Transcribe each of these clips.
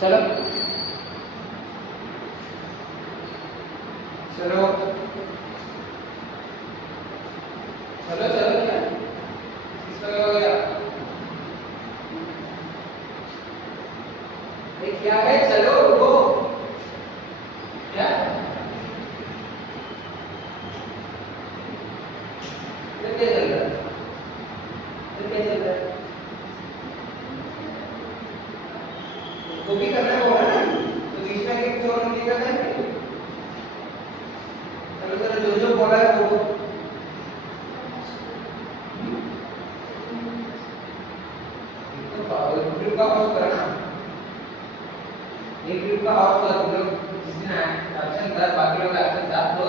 चलो चलो चलो चलो क्या इसका क्या हो गया? ये क्या है? चलो रुको। क्या ये क्या चल रहा है? ये क्या चल रहा है? वो भी करना है, बोला ना, तो बीच में एक जोड़ नहीं करना है। चलो चलो जो जो बोला है वो ग्रुप का हाउस करना। एक ग्रुप का हाउस का तुम लोग जिस दिन एब्सेंट था, बाकी लोग एब्सेंट था, तो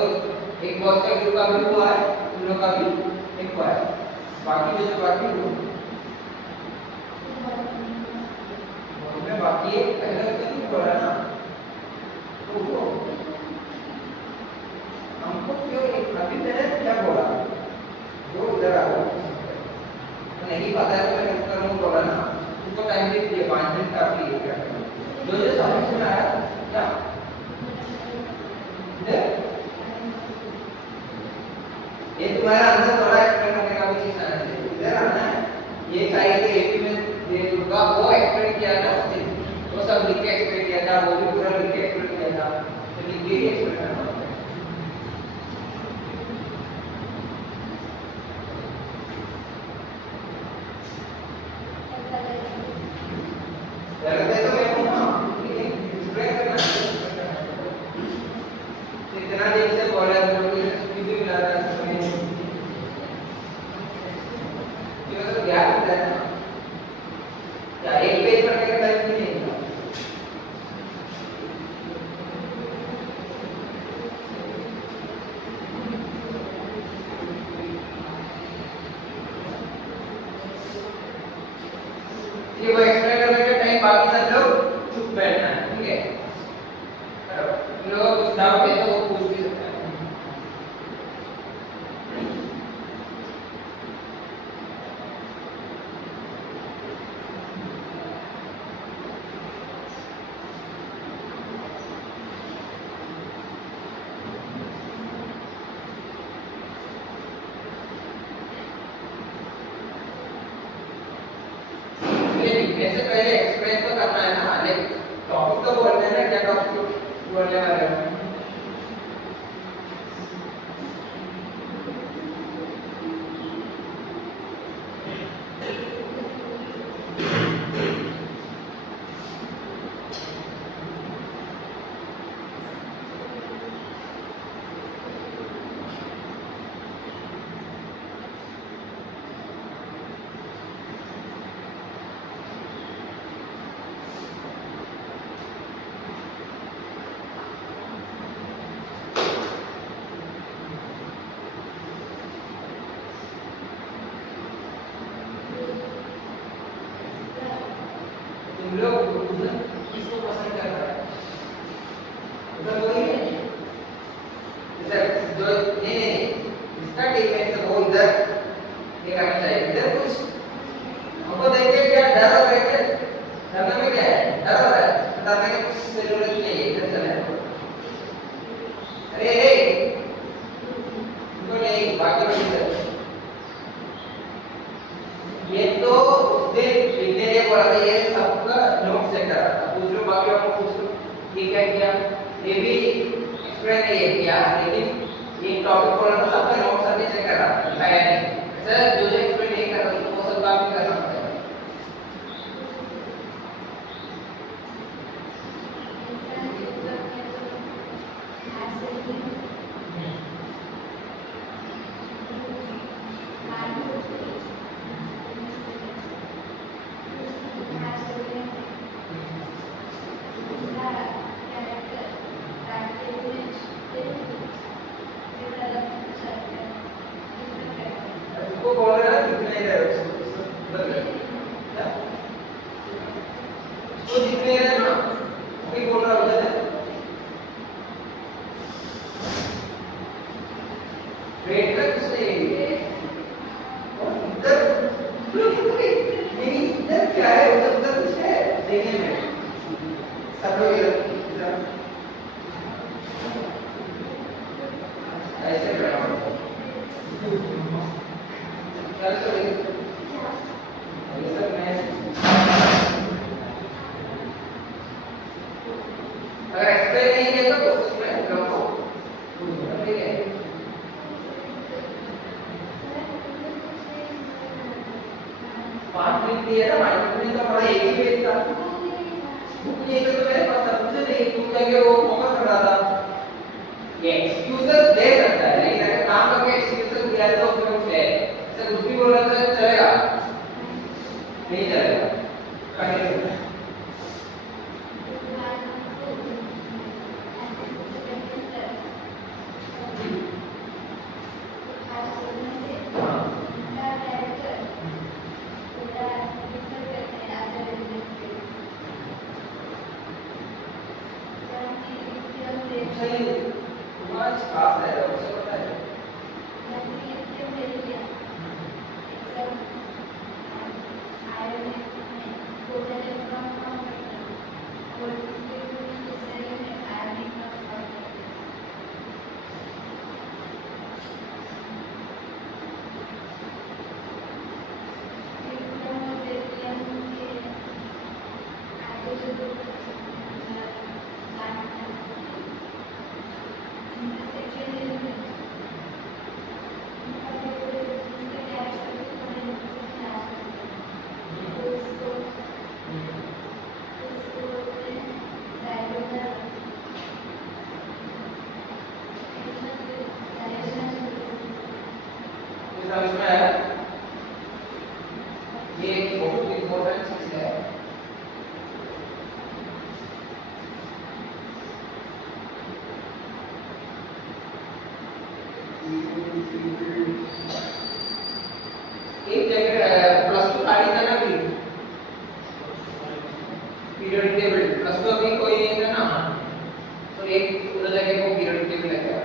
एक बॉस का ग्रुप का भी हुआ है, तुम लोग का भी एक हुआ है। बाकी जो बाकी हुआ उसमें बाकी एक पहले उसने नहीं बोला ना, तो वो हमको क्यों अभी मैंने क्या बोला वो उधर आ गया, तो नहीं पता है तो मैंने उसका मुंह बोला ना, उनको टाइम दे दिया 5 मिनट काफी है क्या जो जो समझ में आया क्या ये तुम्हारा अंदर थोड़ा एक्सप्लेन करने का भी चीज आना चाहिए, इधर आना है। ये चाहिए कि एपी में ये दुर्गा वो एक्सप्लेन किया था उस दिन, वो सब लिख के एक्सप्लेन किया था, वो भी पूरा लिख के एक्सप्लेन किया था, तो लिख के ही एक्सप्लेन करना होता है। गलत है तो मैं हूं ना, लेकिन एक्सप्लेन करना है। इतना देर से बोल रहा है तो मुझे स्पीड भी मिला रहा है, क्यों तो गैप होता है ना, क्या एक पेज पढ़ने का टाइम भी नहीं था। ये वो एक्सप्लेन करने का टाइम, बाकी सब लोग चुप बैठना है, ठीक है? तुम लोगों को कुछ डाउट है तो वो पूछ भी सकते हैं। लिखने से पहले एक्सप्लेन तो करना है ना, लाइक टॉपिक तो बोलना है ना, क्या टॉपिक बोलने वाले हैं। तुम लोग उधर किसको पसंद कर रहा है? उधर कोई है? इधर जो नहीं नहीं इसका टीममेट से वो इधर ये करना चाहिए। इधर कुछ हमको देख के क्या डर हो रहा है? क्या डरने में क्या है? डर हो रहा है? डरने की कुछ जरूरत नहीं है, इधर चले। अरे हे तुमको नहीं, बाकी लोग इधर। ये तो उस दिन लिखने लिए बोला था, ये सबका नोट चेक करा था, पूछ लो बाकी लोगों को पूछ लो ये क्या किया, ये भी एक्सप्लेन नहीं किया, लेकिन ये टॉपिक बोला था सबका नोट सबने चेक करा दिखाया नहीं। ऐसा जो जो एक्सप्लेन नहीं कर रहा था वो सब काम भी करना पड़ता है। वो बोल रहा है दिख नहीं रहा है उसको बदल क्या उसको दिख नहीं रहा है ना, वही बोल रहा उधर है रेड का कुछ नहीं है और इधर नहीं इधर क्या है, उधर उधर कुछ है देखने में सब लोग इधर ऐसे बैठो चल तो ये सब मैं अगर एक्सप्लेन नहीं किया तो उसमें रखो ठीक है 5 मिनट दिया ना 5 मिनट तो हमारा एक ही पेज था बुक नहीं तो मेरे पास था मुझे नहीं तुम जाके वो फोकस कर रहा था ये एक्सक्यूजेस दे सकता है लेकिन अगर काम करके एक्सक्यूजेस दिया तो उसमें कुछ है जैसे कुछ भी बोल रहा था चलेगा नहीं चलेगा कहीं समझ में आया ये एक बहुत इंपॉर्टेंट चीज है एक जगह प्लस 2 खाली था ना भी पीरियड टेबल प्लस 2 अभी कोई नहीं था ना तो एक उधर जगह को पीरियड टेबल लगा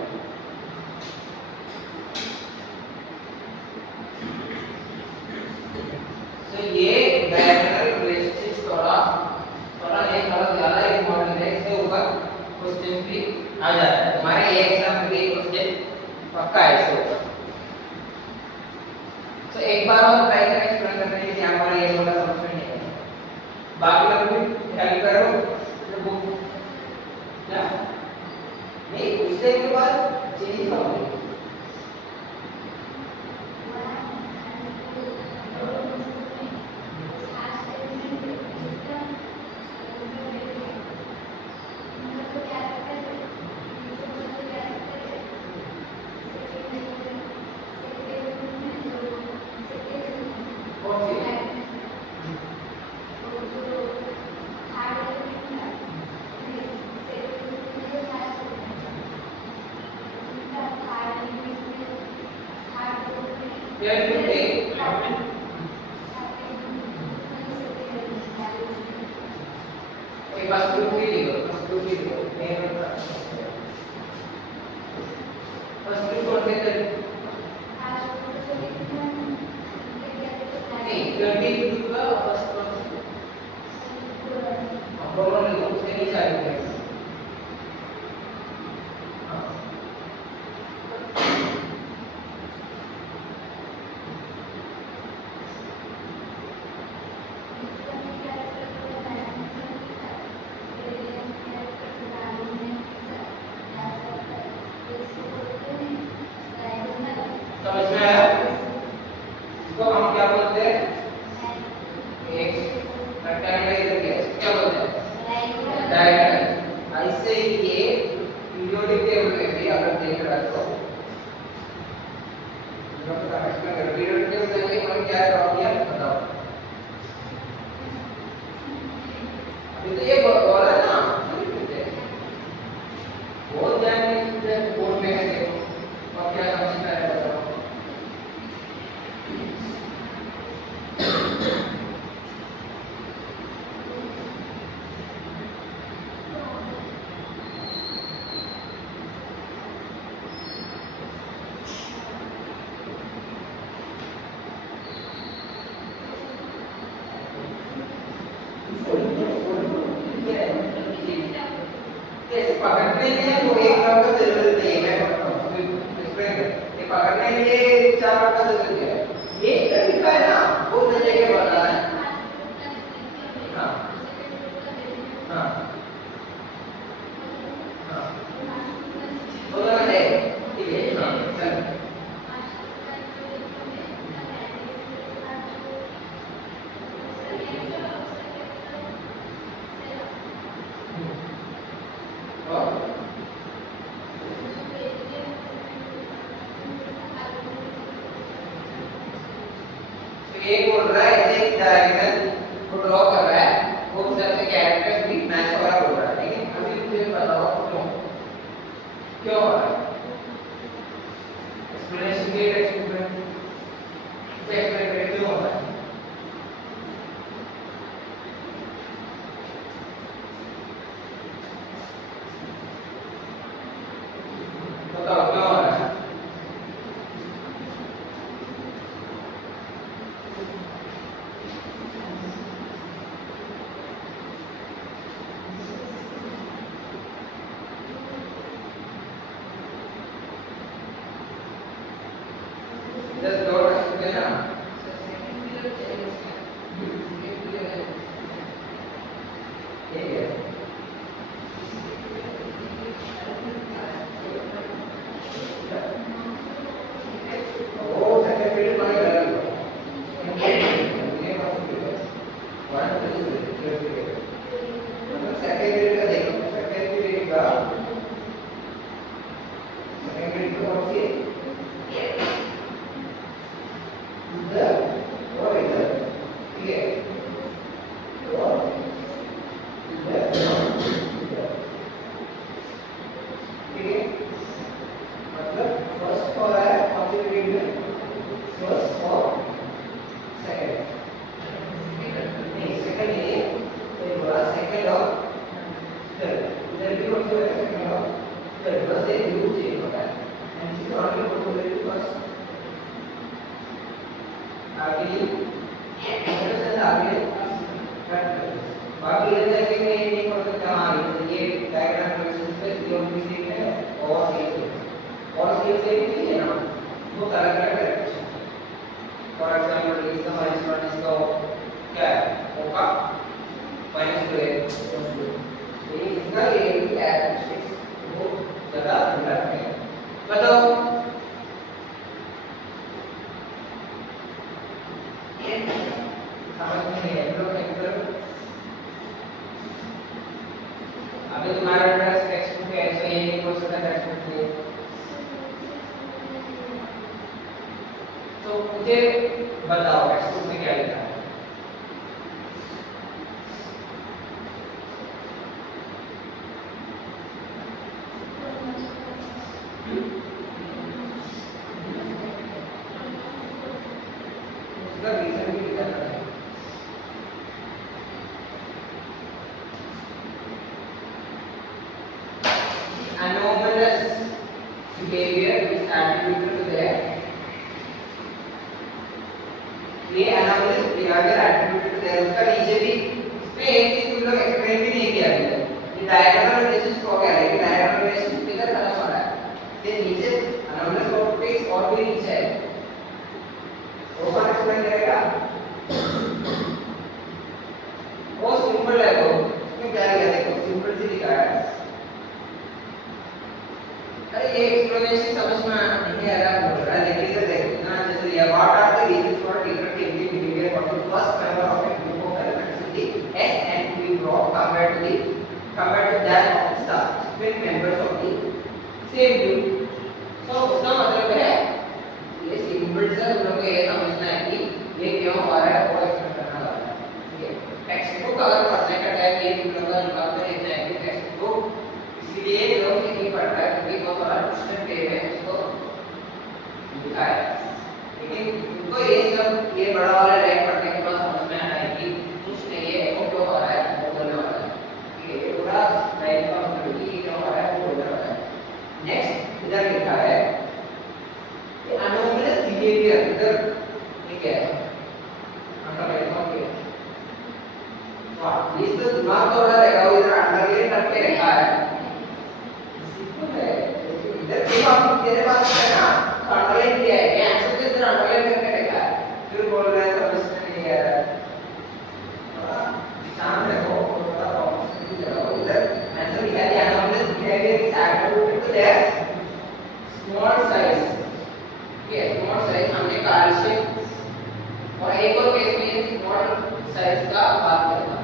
ये डायगोनल रिलेशनशिप थोड़ा नहीं थोड़ा ज्यादा इंपॉर्टेंट है इसके ऊपर क्वेश्चन भी आ जाता है हमारे ये एग्जाम में भी क्वेश्चन पक्का है इसके ऊपर तो एक बार और ट्राई करें एक्सप्लेन करने के लिए हमारा ये वाला समझ में नहीं है बाकी लोग भी हेल्प करो तो बुक क्या नहीं पूछने के बाद चेंज होगी पकड़ने में तो एक बार का जरूरत नहीं है, मैं बताता हूँ एक्सप्लेन कर। ये पकड़ने के लिए चार बार का जरूरत है, एक तरीका है ना वो तरीके बताना है। हाँ हाँ हाँ बोला है, ठीक है। हाँ चल ये बोल रहा है ऐसे एक डायगोनल को ड्रॉ कर रहा है, वो हिसाब से कैरेक्टर्स भी मैच हो रहा बोल रहा है, लेकिन अभी मुझे बताओ क्यों क्यों हो रहा है। एक्सप्लेनेशन के एक्सप्लेन करें क्यों हो रहा है। बताओ क्यों हो रहा है। Just don't explain ना। ठीक है। वो सेकंड पीरियड में कर रहा ये वन मतलब सेकंड पीरियड का देखो, सेकंड पीरियड का कौन सी इधर और इधर, ठीक है, और इधर इधर, ठीक है। मतलब फर्स्ट हो रहा है कौन सी पीरियड में, फर्स्ट और सेकंड, नहीं सेकंड नहीं, तो बोला सेकंड और थर्ड, इधर भी कौन सा है सेकंड और थर्ड, बस एक ग्रुप चेंज होता है and this only possible first आगे इंटरसेक्शन आगे कट बाकी रहता है कि नहीं कर सकता। हाँ ये डायग्राम क्वेश्चन पे सीओपी से है और सी से भी है ना, वो अलग अलग है। फॉर एग्जांपल इसका माइनस वन इसका क्या है होगा -2 है, ये इसका ये कैरेक्टरिस्टिक्स वो ज्यादा सिमिलर है। बताओ समझ में नहीं है लोग अभी तुम्हारा टेस्ट टेक्स्ट बुक है, ऐसे ये नहीं बोल सकता टेक्स्ट बुक है। तो मुझे बताओ टेक्स्ट बुक में क्या लिखा है। उसका रीजन भी लिखा है। Anomalous behavior is attributed to their ये anomalous behavior attributed to their उसका नीचे भी इसमें एक चीज तुम लोग एक्सप्लेन भी नहीं किया अभी तक। ये डायगोनल रिलेशनशिप हो गया है कि डायगोनल रिलेशनशिप किधर खत्म हो रहा है, ये नीचे anomalous प्रॉपर्टीज और भी नीचे है, वो कौन एक्सप्लेन करेगा। वो सिंपल है, वो इसमें क्या लिखा है देखो, सिंपल सी लिखा है। अरे ये एक्सप्लेनेशन समझ में नहीं आ रहा बोल रहा है, लेकिन इधर देखो ना, जैसे ये what are the reasons for different changing behavior for the first member of a group of elements in the S and P block compared to that of the subsequent members of the same group। तो उसका मतलब है ये simple सा तुम लोग को ये समझना है कि ये क्यों हो रहा है, वो एक्सप्लेन करना वाला है, ठीक है। टेक्स्ट बुक अगर पढ़ने का टाइम ये तुम लोग का दिमाग में रहना है कि टेक्स्ट बुक इसलिए लोग नहीं पढ़ रहा है क्योंकि वो थोड़ा क्वेश्चन पे है उसको लिखा है, लेकिन उनको ये सब ये बड़ा वाला रैंक पढ़ने के बाद समझ में आना है कि कुछ नहीं है, वो क्यों हो रहा है, वो बोलने वाला है, ठीक है। ये पूरा रैंक का मतलब कि ये क्यों हो रहा है वो बोलने वाला है। नेक्स्ट इधर लिखा है आर शेप। और एक और केस में स्मॉल साइज का बात करना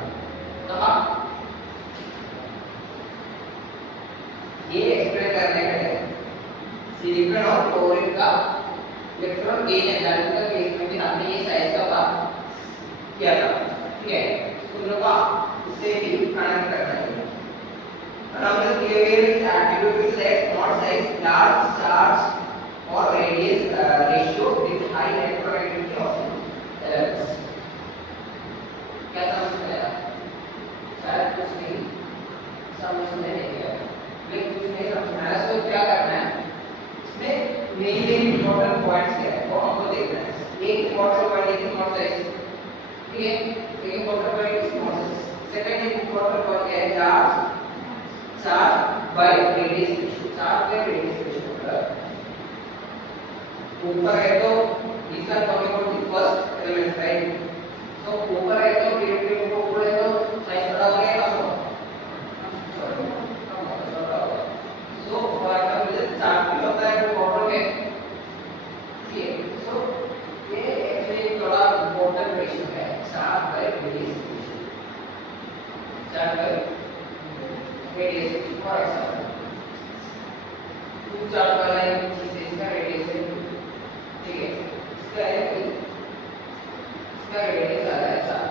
कहा ये एक्सप्लेन करने के लिए सिलिकॉन और क्लोरीन का इलेक्ट्रॉन गेन एनर्जी का केस में भी हमने ये साइज का बात किया था। ठीक है, तुम लोग को इससे भी कनेक्ट करना है। और हमने clear attitude with small size large charge और radius ratio with high electronegativity of elements. क्या समझ में आया? शायद कुछ नहीं समझ में नहीं आया, लेकिन कुछ नहीं समझ में आया। तो क्या करना है, इसमें मेनली इंपॉर्टेंट पॉइंट्स क्या है वो हमको देखना है। एक इंपॉर्टेंट पॉइंट है स्मॉल साइज, ठीक है, एक इंपॉर्टेंट पॉइंट है small size. Second important point क्या है, charge by radius ratio, charge by radius ratio. ऊपर है तो these are talking about the first element, right? So ऊपर है तो डिरेक्टली ऊपर है तो साइज बड़ा हो गया कम होगा। सो फॉर एग्जांपल चार्ज भी होता है तो बॉटल में, ठीक है। सो ये एक्चुअली थोड़ा इम्पोर्टेंट रेशियो है, charge by radius ratio, charge by radius ratio. For example two charge वाला एक चीज है, इसका रेडियस है, ठीक है, इसका है कोई, इसका रेडियस आ रहा है 4,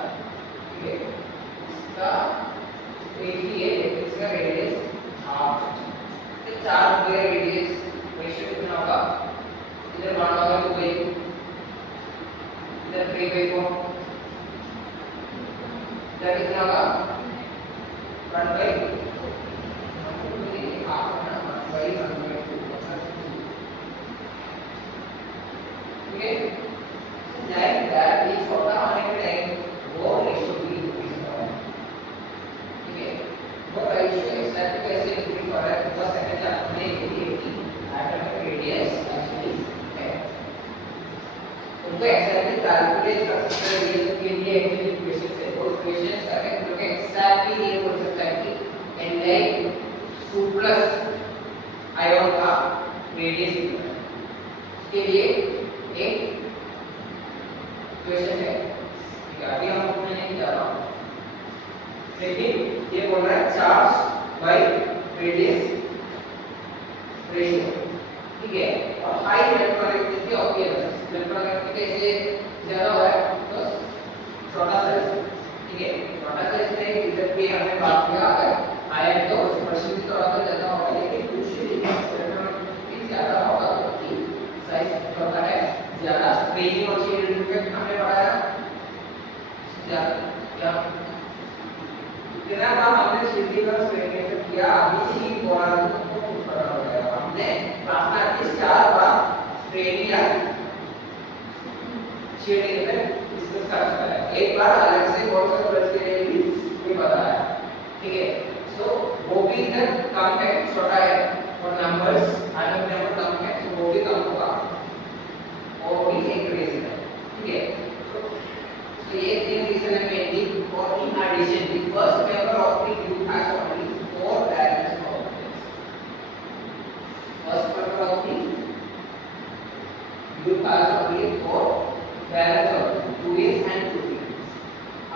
ठीक है, इसका एक ही है, इसका रेडियस हाफ, तो 4 बाय रेडियस रेशियो कितना होगा, इधर 1 होगा 2/2, इधर 3/4, इधर कितना होगा 1/2, हाफ है ना, 1/2, ठीक है। लाइक दैट ये छोटा होने के टाइम वो रेशियो भी इंक्रीज हो रहा है, ठीक है। वो रेशियो एक्सैक्ट कैसे इंक्रीज हो रहा है, बस सेकंड आपने ये कि एटॉमिक रेडियस एक्चुअली है, उनको एक्सैक्टली कैलकुलेट कर सकते हैं। ये के लिए एक्चुअली इक्वेशंस है, वो इक्वेशंस करके हम लोग एक्सैक्टली ये बोल सकते हैं कि n लाइक 2 प्लस आयोन का रेडियस इसके लिए एक इक्वेशन है, ठीक है। अभी हम उसमें नहीं जा रहा हूं, लेकिन ये बोल रहा है चार्ज बाय रेडियस रेशियो, ठीक है। और high electronegativity of elements, electronegativity कैसे ज्यादा हो है तो छोटा साइज, ठीक है। छोटा साइज में इधर भी हमने बात किया, अगर आयन तो परसेंटेज थोड़ा सा ज्यादा होगा, लेकिन यूजुअली इलेक्ट्रोनेगेटिविटी ज्यादा होगा क्योंकि साइज छोटा है, ज्यादा स्ट्रेनिंग और शील्ड इफेक्ट हमने पढ़ाया ज्यादा क्या कितना बार हमने शील्डिंग और स्ट्रेनिंग इफेक्ट किया, अभी ही बोला तो पढ़ा हो गया हमने क्लास में एटलीस्ट 4 बार स्ट्रेनिंग या शील्डिंग इफेक्ट डिस्कस कर चुका है, एक बार अलग से कोर्स और कॉलेज के लिए भी ये बताया, ठीक है। सो वो भी इधर कम है, छोटा है, और नंबर्स एटॉमिक नंबर कम है, तो वो भी कम होगा और भी एक रीजन है, ठीक है। so ये 3 रीजन है मेनली। और in addition the first member of the group has only 4 valence orbitals, first member of the group has only 4 valence orbitals, 2s and 2p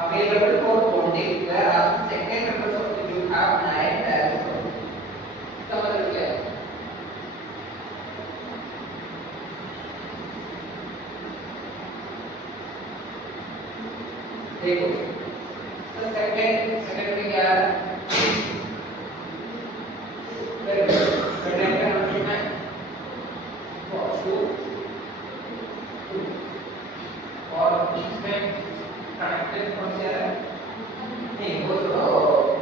available for bonding, whereas second members of the group have 9 valence orbitals. इसका मतलब क्या है, देखो तो second में क्या है, second का नाम क्या है, और इसमें कनेक्टेड कौन सा है, नहीं वो तो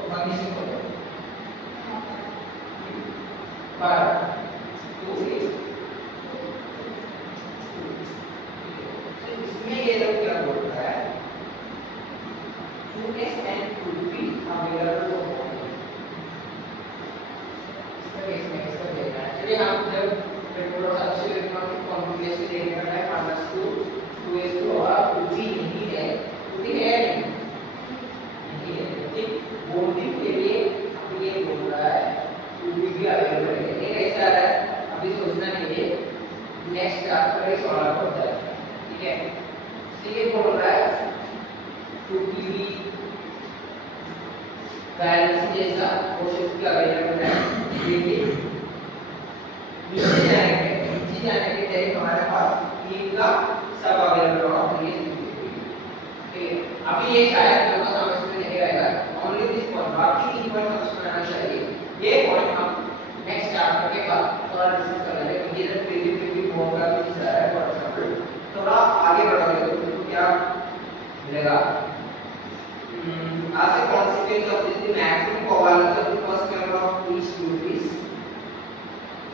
मैग्नीशियम को पर 2 इसमें ये लोग क्या बोल रहा है, 2s and 2p available for bonding। इसका देखना है, चलिए हम जब पेट्रोल सबसे इलेक्ट्रॉनिक कॉन्फ़िगरेशन देखने का है, माइनस 2s तो और 2p नहीं है, 2p है नहीं है, लेकिन बॉन्डिंग के लिए अब ये बोल रहा है 2p भी अवेलेबल है। ये कैसा है अभी सोचना नहीं है, नेक्स्ट चैप्टर में सॉल्व होता है, बैलेंस जैसा क्वेश्चंस की अवेलेबल है। लेकिन नीचे जाने के टाइम हमारे पास 3 का सब अवेलेबल होगा तो ये ठीक है। अभी ये शायद दोनों समझ में नहीं आएगा, ओनली दिस पॉइंट, बाकी 3 पॉइंट समझ में आना चाहिए। ये पॉइंट हम नेक्स्ट चैप्टर के बाद थोड़ा डिस्कस करेंगे क्योंकि इधर प्रीवियस बहुत का भी हिस्सा है। फॉर एग्जांपल थोड़ा आगे बढ़ोगे तो तुमको क्या मिलेगा? as a consequence of this the maximum covalence of the first member of each group is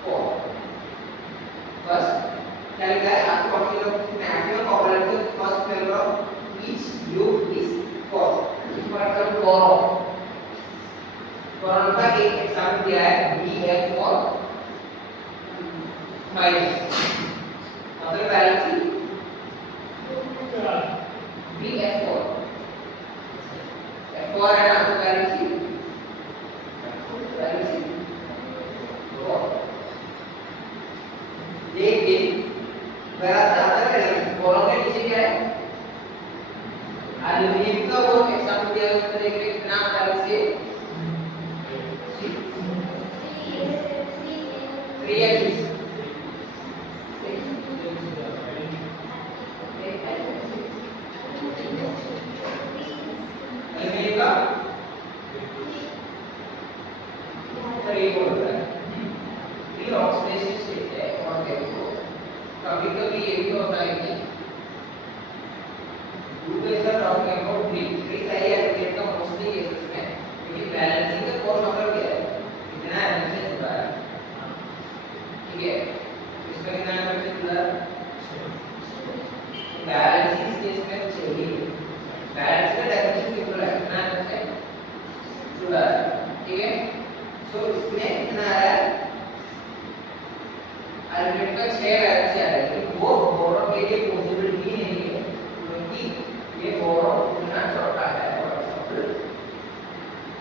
4. First, क्या लिखा है? as a consequence of this maximum covalence of the first member of each group is 4. For example, boron का एक example दिया है BF4 minus मतलब balance BF4 F4 है ना तो बैलेंस लेकिन गलत आता है बोरॉन के नीचे क्या है? एल्यूमिनियम का वो एग्जांपल दिया है उसमें देखिए कितना बैलेंस है 3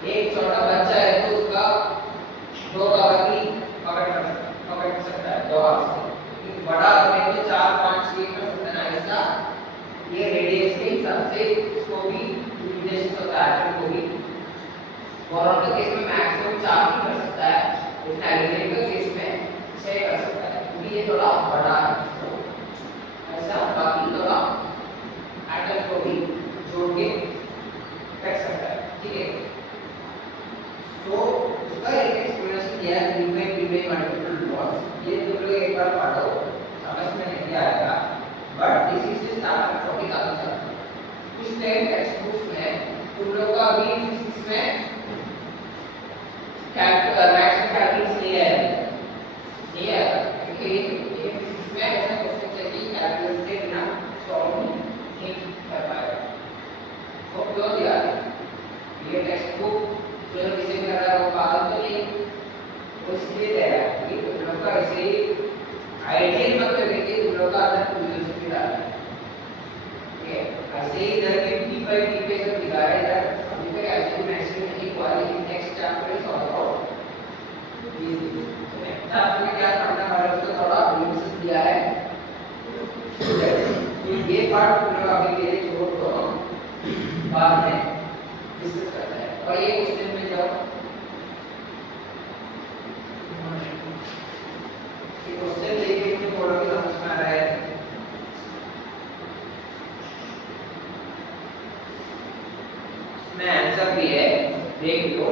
एक छोटा बच्चा है तो उसका 2 आदमी पकड़ सकता है 2 हाथ से। बड़ा आदमी तो 4 5 6 कर सकता है ऐसा। ये रेडियस के हिसाब से इसको भी लिमिटेशन होता है को भी। बोरॉन के केस में मैक्सिमम 4 ही कर सकता है, लेकिन एल्यूमिनियम के केस में 6 कर सकता है क्योंकि ये थोड़ा बड़ा है ऐसा। बाकी थोड़ा एटम को भी जोड़ के रख सकता है, ठीक है। तो उसका एक एक्सप्लेनेशन दिया है डी मल्टीपल लॉस। ये तुम लोग एक बार पढ़ो, समझ में नहीं आएगा, but this is the start topic आगे चलते हैं। कुछ टाइम टेक्स्ट बुक्स में तुम लोग का भी फिजिक्स में मैथ्स कैलकुलस नहीं है, नहीं है क्योंकि ये फिजिक्स में ऐसा क्वेश्चन है कि कैलकुलस के बिना सॉल्व नहीं कर पाएगा। तो क्यों दिया है ये टेक्स्ट बुक जो किसी में कर रहा है वो पागल तो नहीं, वो इसलिए दे रहा है कि तुम लोग का ऐसे आइडियल मत करके कि तुम लोग का अंदर क्यूरियोसिटी डालना है, ठीक है। ऐसे ही इधर के p by p पे सब दिखा रहा है इधर अभी तक ऐसे maximum equality next chapter is all about this. Next chapter में क्या करना है उसको थोड़ा लिमिट्स दिया है, तो ये पार्ट तुम लोग अभी के लिए छोड़ दो, बाद में डिस्कस करते हैं। और ये क्वेश्चन में जब क्वेश्चन लेके जो पढ़ोगे समझ में आ रहा है। इसमें आंसर भी है, देख लो।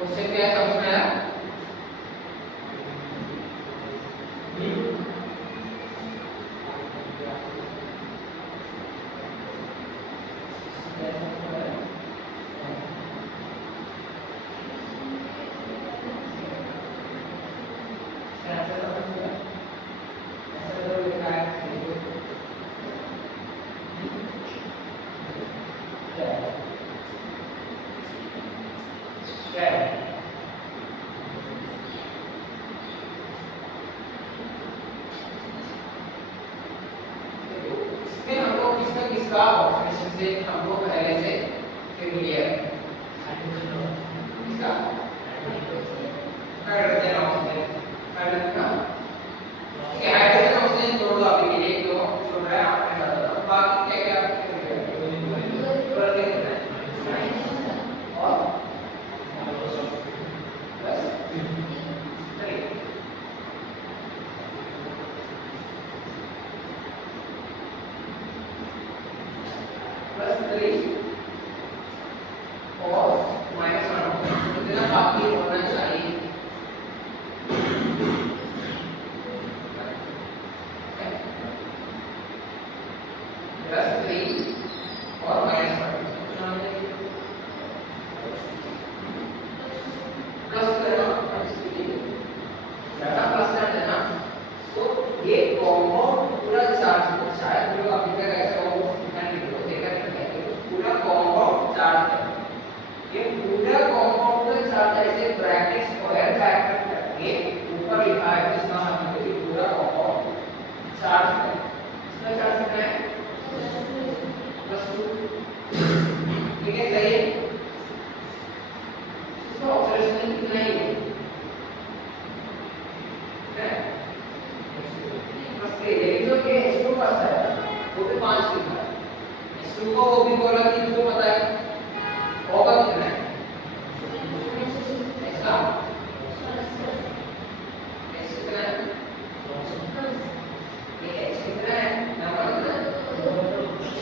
क्वेश्चन क्या है समझ में आया? किसका ऑब्जर्वेशन से हमको पहले से फेमिलियर इसका हाइड्रोजन ऑक्सीजन ठीक है हाइड्रोजन ऑक्सीजन छोड़ दो अभी के लिए तो छोड़ रहा है आपने बता दो बाकी क्या क्या और प्लस 3 और -1 इतना बाकी होना चाहिए +3 और -1 प्लस करना ज्यादा प्लस कर देना तो ये कॉम्पाउंड पूरा चार्ज शायद लोग अभी तक ऐसा हो देखा पूरा कॉम्पाउंड चार्ज है ये पूरा कॉम्पाउंड का चार्ज ऐसे ब्रैकेट स्क्वायर ब्रैकेट करके ऊपर लिखा है इसका मतलब ये पूरा कॉम्पाउंड चार्ज है इसका चार्ज कितना है +2 ठीक है सही है इसका ऑपरेशन कितना है लेकिन जो ये H2 का है वो भी 5 लिखा है H2 को वो भी बोला कि इसको पता है होगा कितना है इसका H कितना है ये H कितना है नंबर कितना है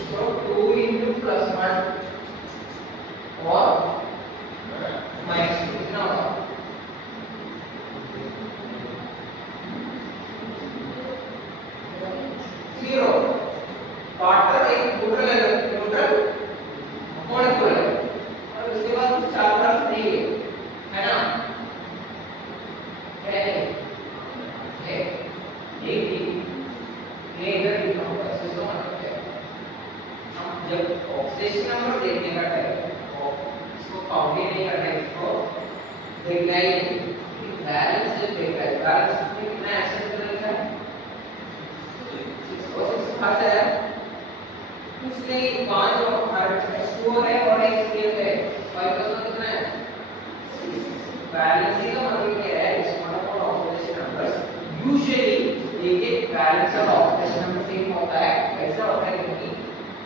तो 2 * +1 और -2 कितना होगा वाटर एक न्यूट्रल मॉलिक्यूल है और उसके बाद कुछ चार्ज नहीं है ना है ये इधर लिखा हुआ है इसका मतलब क्या है हम जब ऑक्सीडेशन नंबर देखने का टाइम इसको काउंट नहीं करना है इसको देखना ही बैलेंस से देखना है बैलेंस में कितना एसिड लिखा है 6 और 6 खास है उसने 5 H2O है और एक स्केल है 5 + 1 कितना है 6 बैलेंसिंग का मतलब क्या है इस मोनोपोल ऑक्सीडेशन नंबर्स यूजुअली ये balance of oxidation number same होता है ऐसा होता है क्योंकि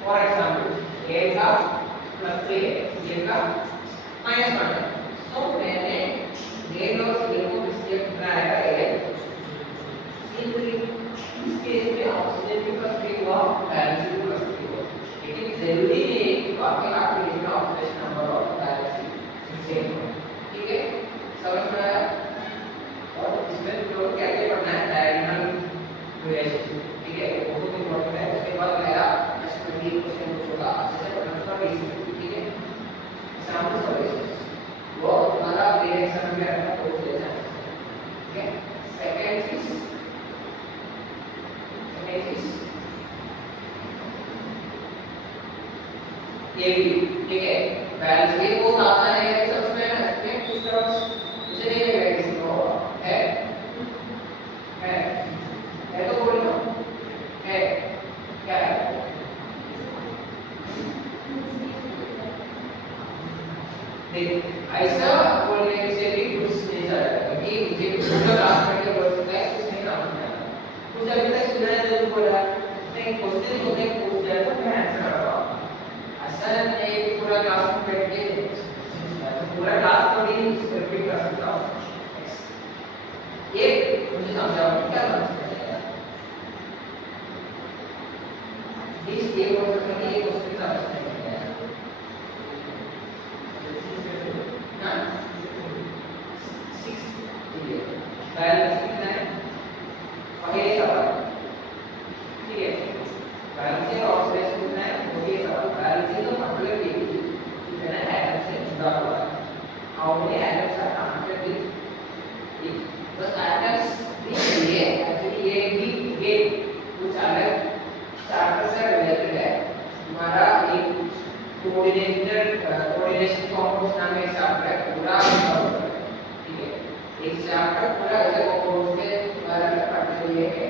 फॉर एग्जांपल A का +3 है C का -1 है तो मैंने A और C को इसके कितना आएगा A C3 इस केस में ऑक्सीजन के +3 हुआ बैलेंसिंग +3 हुआ लेकिन जरूरी नहीं है कि बाकी आपके लिखना ऑक्सीडेशन नंबर और बैलेंसिंग सेम हो ठीक है समझ में आया और इसमें तो क्या क्या पढ़ना है डायगोनल रिलेशनशिप ठीक है वो बहुत इंपॉर्टेंट है उसके बाद मेरा नेक्स्ट 20 क्वेश्चन होगा अच्छे से पढ़ना उसका बेसिक ठीक है एग्जांपल सॉल्यूशंस वो हमारा रिएक्शन में रहता है तो ले जाए ठीक है सेकंड चीज ये भी ठीक है बैलेंस ये बहुत आसान है समझ में ना इसमें कुछ टर्म्स मुझे नहीं लगेगा किसी को है तो बोलो है क्या है देख ऐसा बोलने से भी कुछ नहीं चलेगा क्योंकि मुझे पूरा क्लास में के बोल सकता है कुछ नहीं समझ में आता कुछ अभी तक सुना है तो बोला नहीं क्वेश्चन मुझे पूछ दिया तो मैं आंसर कर रहा हूं ऐसा नहीं कि पूरा क्लास में बैठ के पूरा क्लास तो नहीं रिपीट कर सकता हूं एक मुझे समझाओ क्या समझते हैं इस ये बोल सकते हैं ये क्वेश्चन समझते हैं हां में चैप्टर है पूरा ठीक है एक चैप्टर पूरा ऐसे कोर्स के बारे में पढ़ने लिए है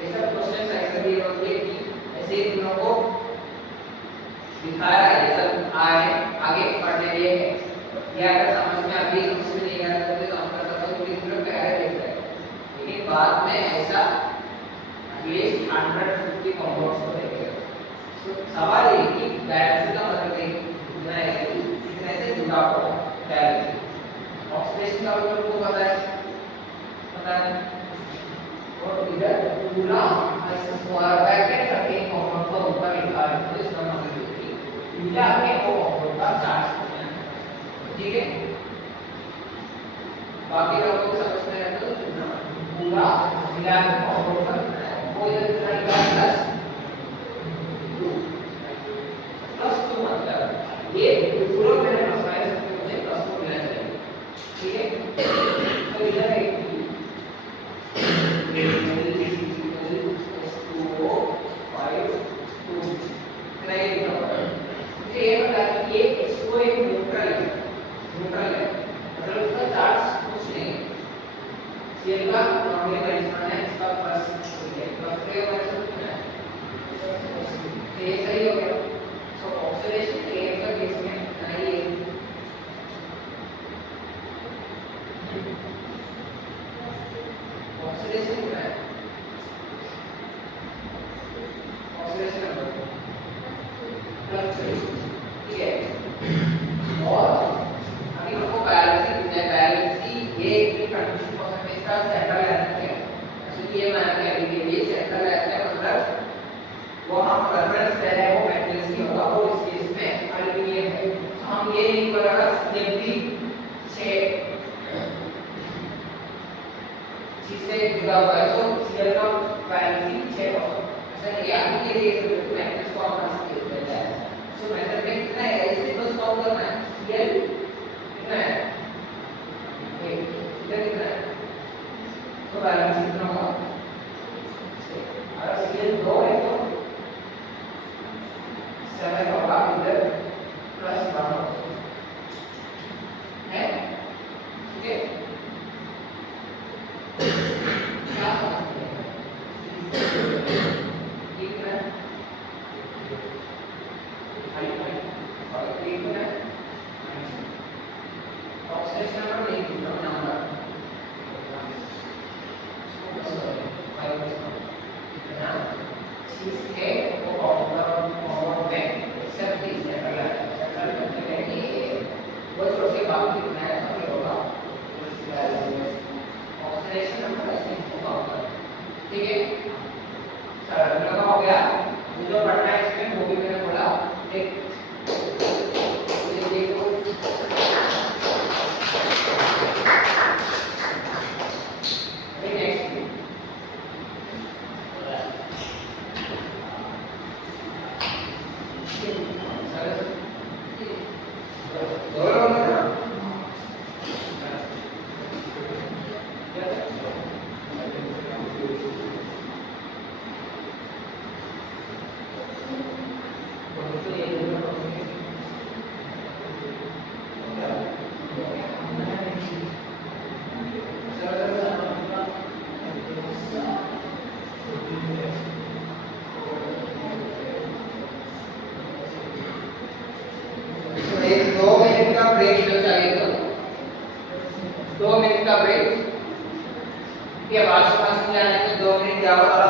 ये सब क्वेश्चन ऐसे दिए होंगे कि ऐसे ही तुम लोगों को दिखाया है ये सब आगे पढ़ने लिए है ये अगर समझ में अभी समझ में नहीं आ रहा तो समझ कर सकते हो कि तुम लोग पहले देख रहे हैं लेकिन बाद में ऐसा एटलीस्ट 150 कंपाउंड्स को देखेगा तो सवाल ये कि बैलेंस का मतलब है कितने से जुड़ा हुआ बैलेंस ऑक्सीडेशन का मतलब को पता है और इधर पूरा ऐसे स्क्वायर ब्रैकेट रखे कंपाउंड को ऊपर लिखा है तो इसका मतलब है कि इनका आपके को कंपाउंड का चार्ज ठीक है बाकी लोगों को समझ में आता है तो पूरा मिला के कंपाउंड का वो इधर कितना निकाल प्लस 2 मतलब ये पूरा मैंने प्लस माइनस करके मुझे प्लस 2 मिला चाहिए ठीक है तो इधर एक 2 नहीं मुझे ये पता है कि ये H2 एक न्यूट्रल है मतलब उसका चार्ज कुछ नहीं है Cl का नॉर्मली परिमाण है इसका प्लस है प्लस के माइनस कितना है ये सही हो गया सो ऑक्सीडेशन के का केस में नहीं है ऑक्सीडेशन कितना है ऑक्सीडेशन नंबर प्लस 3 ठीक है और अभी हमको बैलेंसी ये कंडीशन हो सकता है इसका सेंटर रहता है एक्चुअली ये मान के अभी ये सेंटर रहता है मतलब वो हम रेफरेंस ले रहे हैं वो मैट्रिक्स की होगा वो इस केस में एल्यूमिनियम है तो हम ये नहीं करेगा सिंपली 6 जिससे जुड़ा हुआ है तो Cl का वैलेंसी 6 होगा ऐसा नहीं आप ये देख सकते हो मैट्रिक्स को हम ऐसे देते हैं सो मेथड में कितना है ऐसे बस सॉल्व करना है Cl कितना है इधर कितना है तो वैलेंसी कितना होगा अगर Cl 2 है तो 7 होगा इधर प्लस 1 है ठीक है क्या समझते हैं ठीक है और ठीक है ऑक्सीडेशन नंबर नहीं दूसरा नंबर कितना चीज है वो और में सब चीज है अगर वो छोड़ के बाकी कितना है तो होगा ऑक्सीडेशन नंबर ऐसे होगा ठीक है सर लगा हो गया जो पढ़ना है इसमें वो भी मैंने बोला एक ब्रेक ये आवाज समझ में आने के 2 मिनट जाओ और